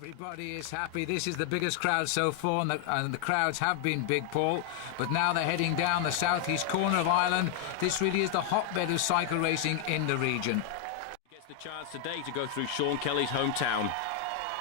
Everybody is happy. This is the biggest crowd so far, and the crowds have been big, Paul. But now they're heading down the southeast corner of Ireland. This really is the hotbed of cycle racing in the region. He gets the chance today to go through Sean Kelly's hometown.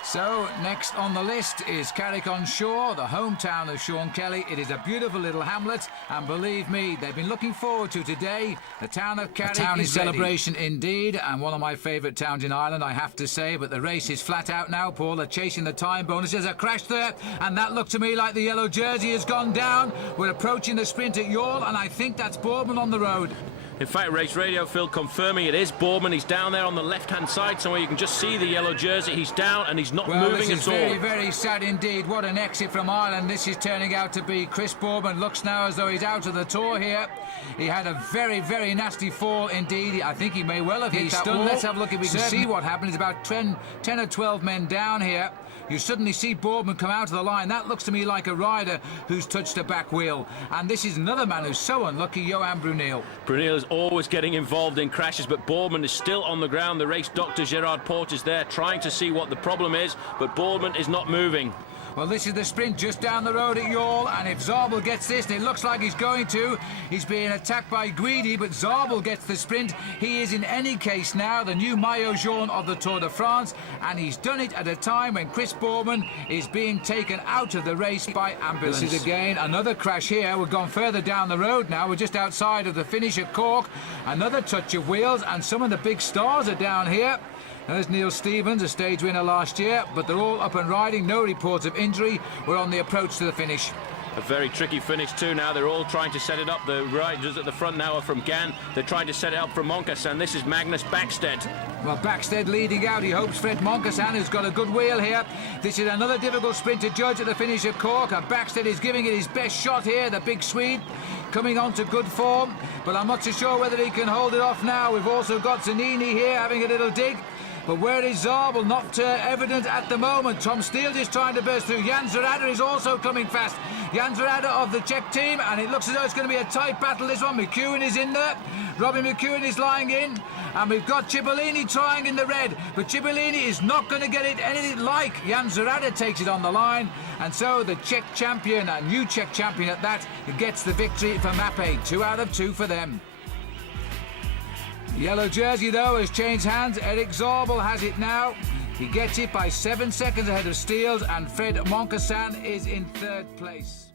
So, next on the list is Carrick-on-Shore, the hometown of Sean Kelly. It is a beautiful little hamlet, and believe me, they've been looking forward to today. The town of Carrick is celebration indeed, and one of my favourite towns in Ireland, I have to say. But the race is flat out now, Paul. They're chasing the time bonus. There's a crash there, and that looked to me like the yellow jersey has gone down. We're approaching the sprint at Youghal, and I think that's Boardman on the road. In fact, Race Radio, Phil, confirming it is Boardman. He's down there on the left-hand side somewhere. You can just see the yellow jersey. He's down and he's not moving at all. Very, very sad indeed. What an exit from Ireland this is turning out to be. Chris Boardman looks now as though he's out of the tour here. He had a very, very nasty fall indeed. I think he may well have hit that wall. Let's have a look if we can see what happened. It's about 10 or 12 men down here. You suddenly see Boardman come out of the line. That looks to me like a rider who's touched a back wheel. And this is another man who's so unlucky, Johan Bruneel. Bruneel is always getting involved in crashes, but Boardman is still on the ground. The race doctor, Gerard Porte, is there trying to see what the problem is, but Boardman is not moving. Well, this is the sprint just down the road at Youghal, and if Zabel gets this, and it looks like he's going to, he's being attacked by Guidi, but Zabel gets the sprint. He is in any case now the new maillot jaune of the Tour de France, and he's done it at a time when Chris Boardman is being taken out of the race by ambulance. This is again another crash here. We've gone further down the road now. We're just outside of the finish at Cork. Another touch of wheels, and some of the big stars are down here. There's Neil Stevens, a stage winner last year, but they're all up and riding. No reports of injury. We're on the approach to the finish. A very tricky finish too now. They're all trying to set it up. The riders at the front now are from Gann. They're trying to set it up for Moncassin. This is Magnus Backstedt. Well, Backstedt leading out. He hopes Fred Moncassin, who's got a good wheel here. This is another difficult sprint to judge at the finish at Cork. And Backstedt is giving it his best shot here, the big Swede, coming on to good form. But I'm not so sure whether he can hold it off now. We've also got Zanini here having a little dig. But where is Zabel? Not evident at the moment. Tom Steele is trying to burst through. Jan Zerada is also coming fast. Jan Zerada of the Czech team, and it looks as though it's going to be a tight battle, this one. McEwen is in there. Robbie McEwen is lying in. And we've got Cipollini trying in the red. But Cipollini is not going to get it anything like. Jan Zerada takes it on the line. And so the Czech champion, a new Czech champion at that, gets the victory for Mapei. 2 out of 2 for them. Yellow jersey, though, has changed hands. Eric Zabel has it now. He gets it by 7 seconds ahead of Steele, and Fred Moncassin is in 3rd place.